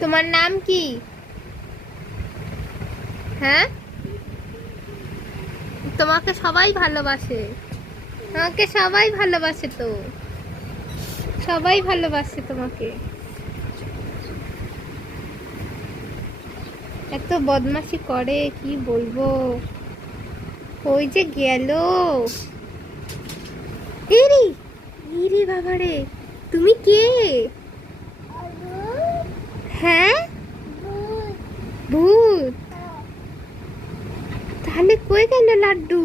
তোমার নাম কি? হ্যাঁ, তোমাকে সবাই ভালোবাসে। তোমাকে সবাই ভালোবাসে, তো সবাই ভালোবাসে তোমাকে। এত বদমাশি করে কি বলবো। ওই যে গেল। এরি ইরি বাবারে, তুমি কে? হ্যাঁ, ভূত। তাহলে কই গেল লাড্ডু?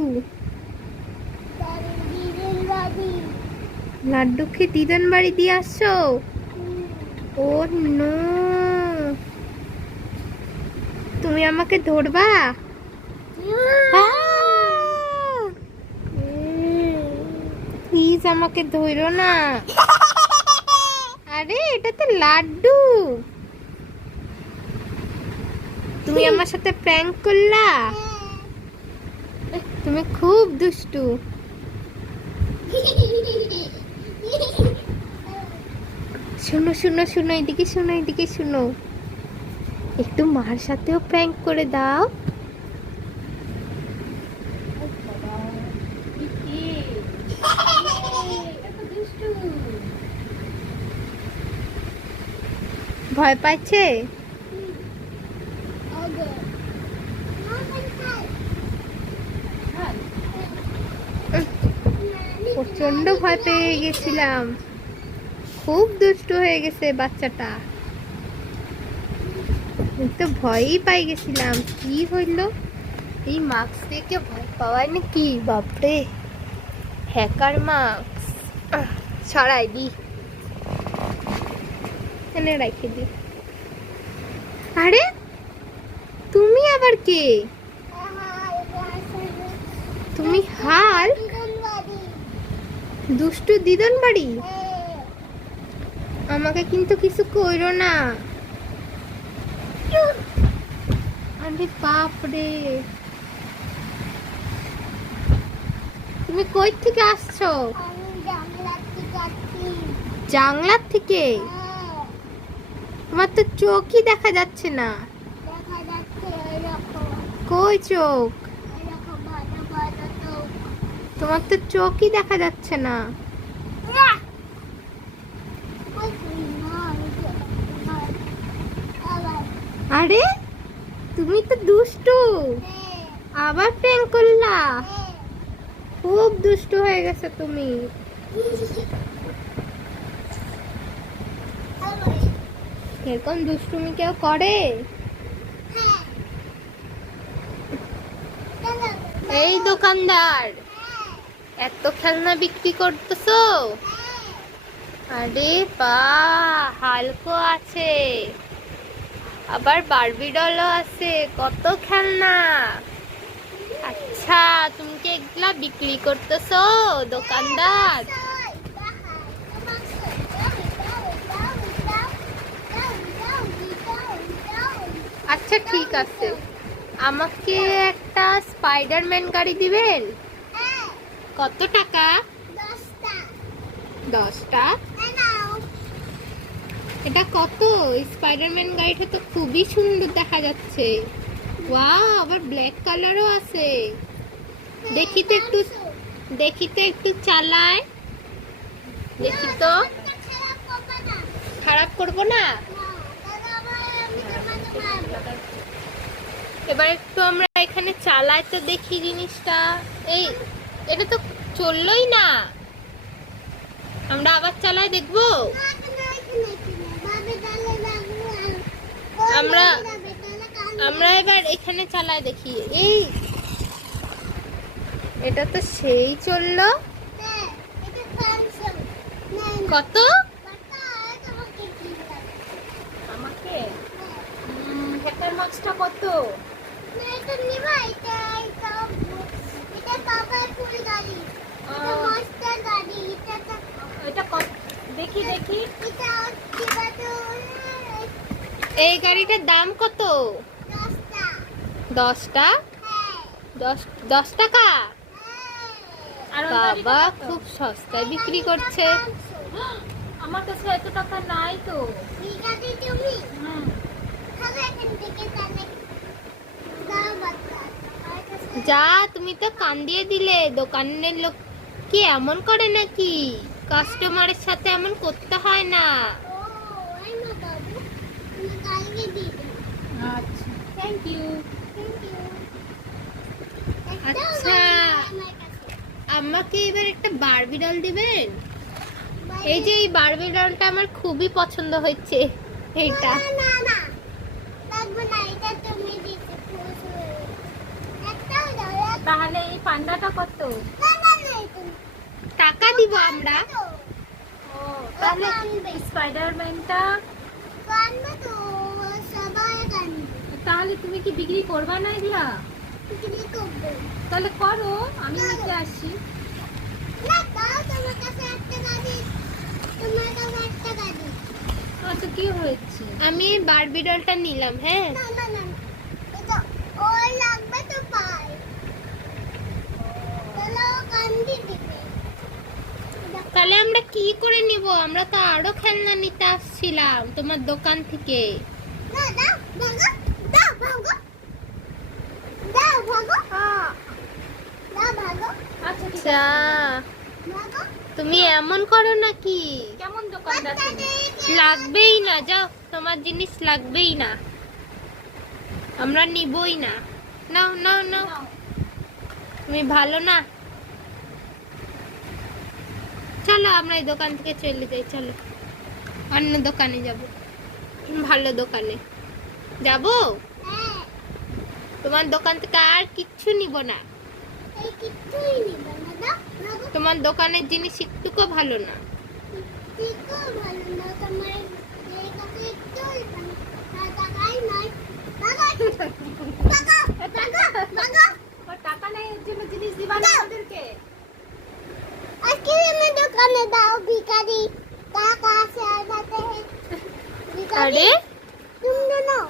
লাড্ডুকে দিদন বাড়ি দিয়ে আসছো? ও নো, তুমি আমাকে ধরবা? প্লিজ আমাকে ধরো না। আরে এটা তো লাড্ডু। তুমি আমার সাথে প্র্যাঙ্ক করলা। তুমি খুব দুষ্টু। শোনো শোনো শোনো, এদিকে শোনো, এদিকে শোনো। একটু মার সাথেও প্র্যাঙ্ক করে দাও। ভয় পাচ্ছে? প্রচন্ড ভয় পেয়ে গেছিলাম। খুব দুষ্ট হয়ে গেছে বাচ্চাটা। তো ভয়ই পাই গেছিলাম। কি হইল? এই মাস্ক দেখে ভয় পাওয়ায় নাকি? বাপরে, হ্যাকার মাস্ক। ছড়াই দি, এনে রাখি দি। আরে তুমি আবার কে? তুমি হাল দুষ্টু দিদন বাড়ি। আমাকে কিন্তু কিছু কইরো না। আরে বাপ রে, তুমি কই থেকে আসছো? জানলার থেকে? তোমার তো চোখই দেখা যাচ্ছে না। কই চোখ? তোমার তো চোখই দেখা যাচ্ছে না। আরে তুমি তো দুষ্টু। আবার প্র্যাঙ্ক করলা। খুব দুষ্টু হয়ে গেছে তুমি। এরকম দুষ্টুমি কেউ করে? এই দোকানদার, এত খেলনা বিক্রি করতেছো? আরে বাহ, হালকো আছে, আবার বারবি ডলও আছে, কত খেলনা। আচ্ছা, তুমি কি এগুলা বিক্রি করতেছো দোকানদার? আচ্ছা ঠিক আছে, আমাকে একটা স্পাইডারম্যান গাড়ি দিবেন? কত টাকা? 10টা। এটা কত? স্পাইডারম্যান গাড়িটা তো খুবই সুন্দর দেখা যাচ্ছে। ওয়াও, আবার ব্ল্যাক কালারও আছে। দেখি তো একটু, দেখি তো একটু চালায়। দেখি তো। খারাপ করবো না। এবার একটু আমরা এখানে চালাই তো দেখি জিনিসটা। এই, এটা তো চললোই না। আমরা আবার চালাই দেখবো। আমরা আমরা এবার এখানে চালাই দেখি। এই, এটা তো সেই চললো। কত? আমাকে হ্যাকার মাস্কটা কত? দেখি দেখি, এই গাড়িটার দাম কত? 10টা? 10 টাকা? বাবা খুব সস্তায় বিক্রি করছে। আমার কাছে এত টাকা নাই তো। ঠিক আছে তুমি তাহলে এখান থেকে তাহলে দাও বাচ্চা আমার কাছে যা, তুমি তো কান দিয়ে দিলে। দোকানের লোক কি এমন করে নাকি? কাস্টমারের সাথে এমন করতে হয় না। ও আই নো বাবু তুমি কালকে দিবে আচ্ছা, থ্যাংক ইউ। থ্যাংক ইউ আচ্ছা, আমাকে এবার একটা বারবি ডল দিবেন? এই যে এই বারবি ডলটা আমার খুবই পছন্দ হয়েছে। এইটা না না না লাগবে না, এটা তুমি দিতে একটাও দাও তাহলে এই পান্ডাটা কত? না না না এটা টাকা দিব আমরা। ও তাহলে স্পাইডারম্যানটা কানবে তো সবাই কানবে তাহলে তুমি কি বিক্রি করবা না এগুলা? বিক্রি করবে তাহলে করো, আমি নিতে আসি। না দাও তোমার কাছে একটা গাড়ি, তোমার কাছে একটা গাড়ি। আচ্ছা, কি হয়েছে? আমি এই বারবি ডলটা নিলাম। হ্যাঁ, না না না এটা ওর লাগবে তো পাই, তাহলে ও কান্দি দিবে। তাহলে আমরা কি করে নিব? আমরা তো আরো খেলনা নিতে আসছিলাম তোমার দোকান থেকে। না দাও ভাগো, দাও ভাগো, দাও ভাগো, দাও ভাগো, আচ্ছা ঠিক আচ্ছা, আছে। ভাগো। তুমি এমন করো নাকি? কেমন দোকানদার তুমি? লাগবেই না, যাও, তোমার জিনিস লাগবেই না, আমরা নিবই না। নাও নাও নাও, নাও। তুমি ভালো না। চলো আমরা এই দোকান থেকে চলে যাই। চলো অন্য দোকানে যাব, ভালো দোকানে যাব। হ্যাঁ তোমার দোকান থেকে আর কিচ্ছু নিব না। এই কিছুই নিবে না, দাও ভাগো। তোমার দোকানের জিনিস একটুকু ভালো না। ঠিকও ভালো না, তোমার এই কাছে একটুই ভালো না, টাকাই নাই। ভাগো ভাগো ভাগো ভাগো। ওর টাকা নেই, এর জন্য জিনিস দিবা না আমাদেরকে? আইসক্রিমের দোকানে দাও ভিখারি, টাকা আছে আনাতে। আরে তুমি নাও।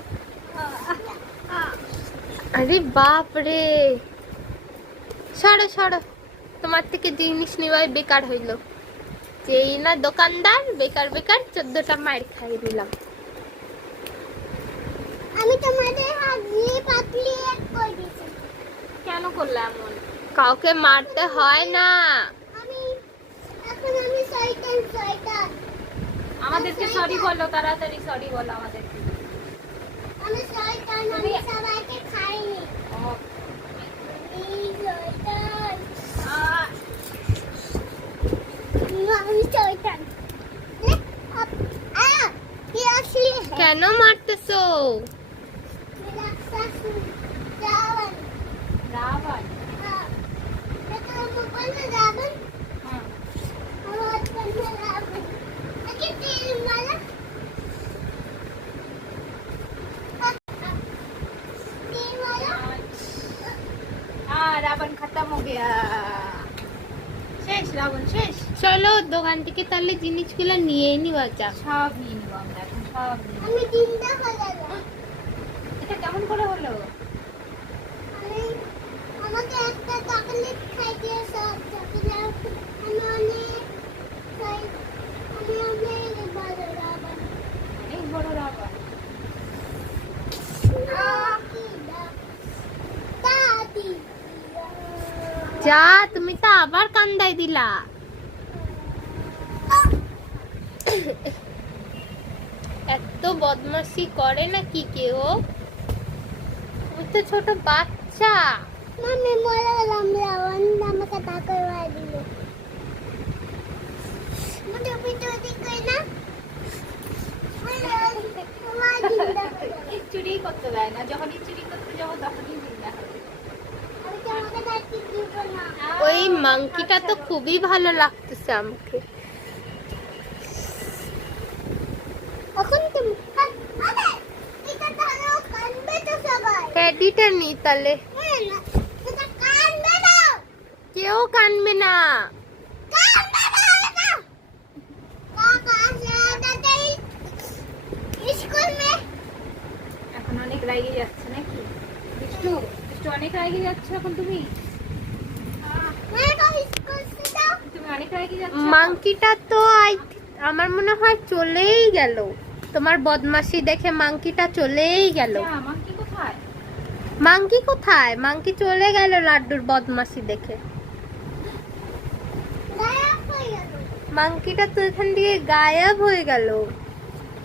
আরে বাপ রে, সরো সরো, তোমার থেকে জিনিস নেওয়াই বেকার হইল। যেই না দোকানদার, বেকার বেকার 14টা মাইর খাই দিলাম। আমি তোমাদের হাত দিয়ে পাতলি এক করে দিয়েছি। কেন করলে এমন? কাউকে মারতে হয় না। আমি এখন আমি শয়তান আমাদেরকে সরি বলো, তাড়াতাড়ি সরি বলো আমাদেরকে। আমি শয়তান, আমি সবাইকে খাইনি। ও, এই শয়তান, আহ, আমি শয়তান। আয়া কি আসলি কেন মারতেছো? রাক্ষস রাবণ। রাবণ। এটা মোবাইল রাবণ, হ্যাঁ। আমার কাছে রাবণ। আগে তেল মারা, তেল মারা। রাবণ খতম হো গয়া। শেষ, রাবণ শেষ। চলো দোকান থেকে তাহলে জিনিসগুলো নিয়ে নিবা। যাক, সব নিয়ে নিবো আমরা এখন, সব নিয়ে নিবো। আমি চিন্তা করলাম এটা কেমন করে হলো? আমি আমাকে একটা চকলেট খাইতে, সব চকলেট আমি অনেক খাই, আমি অনেক ভালো রাবণ। অনেক বড় রাবণ। দাদি যা, তুমি তো আবার কান্দাই দিলা। এত বদমাশি করে নাকি কেউ? তুমি তো ছোট বাচ্চা। মামি মরে গেলাম, রাবণ আমাকে ধাক্কা মারা দিল। মুঝে ভিতরে দিকে না আমার জিন্দা করে দাও। চুরি করতে দেয় না, যখনই চুরি করতে যাবো তখনই জিন্দা হবে। আমি তোমাকে ডাকি দিব না। ওই মাংকিটা তো খুবই ভালো লাগতেছে আমাকে। এখন তুমি আরে এটা ধরো, কানবে তো সবাই। টেডিটা নি তাহলে। হ্যাঁ না, এটা কানবে না, কেউ কানবে না। কানবে না। কাকা সে দাদাই স্কুল মে এখন অনেক রাগে যাচ্ছে নাকি? বিষ্টু, বিষ্টু অনেক রাগে যাচ্ছে এখন তুমি। मेरे को स्कूल হয়ে কি যাচ্ছে? মাংকিটা তো আমার মনে হয় চলেই গেল। তোমার বদমাশি দেখে মাংকিটা চলেই গেল। আমার কি কোথায়? মাংকি কোথায়? মাংকি চলে গেল লাড্ডুর বদমাশি দেখে। গায়েব হয়ে গেল। মাংকিটা তো এখান থেকে গায়েব হয়ে গেল।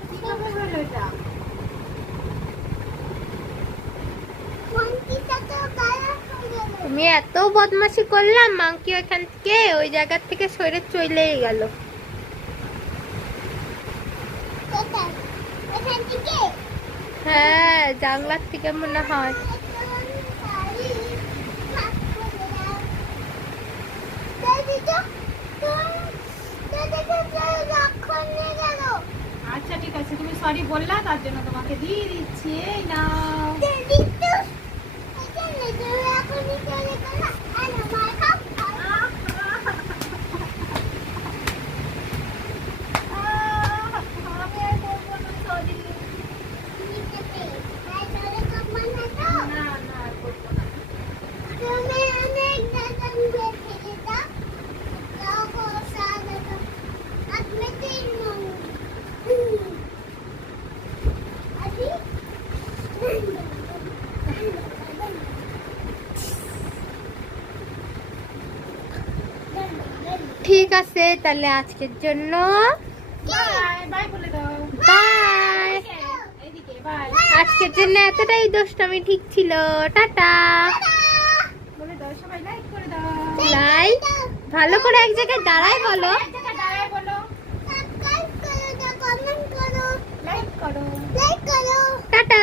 কিভাবে হলো এটা? মাংকিটা তো গায়েব হয়ে গেল। তুমি এত বদমাশি করলাম, মাংকি ওইখান থেকে ওই জায়গা থেকে সরে চলেই গেল। কোথায়? এখান থেকে? হ্যাঁ, জানলার থেকে মনে হয়। আচ্ছা ঠিক আছে, তুমি সরি বললা, তার জন্য তোমাকে দিয়ে দিচ্ছি। এই নাও। আমি আর বলবো না সরি। না না, আর বলবো না। ঠিক আছে, তাহলে আজকের জন্য বাই বাই বলে দাও। বাই। এইদিকে বাই আজকের জন্য এতটাই দুষ্টামি ঠিক ছিল। টাটা। বলে দাও, সবাই লাইক করে দাও। লাইক ভালো করে এক জায়গায় দাঁড়ায় বলো। এক জায়গায় দাঁড়ায় বলো, লাইক করো। টাটা।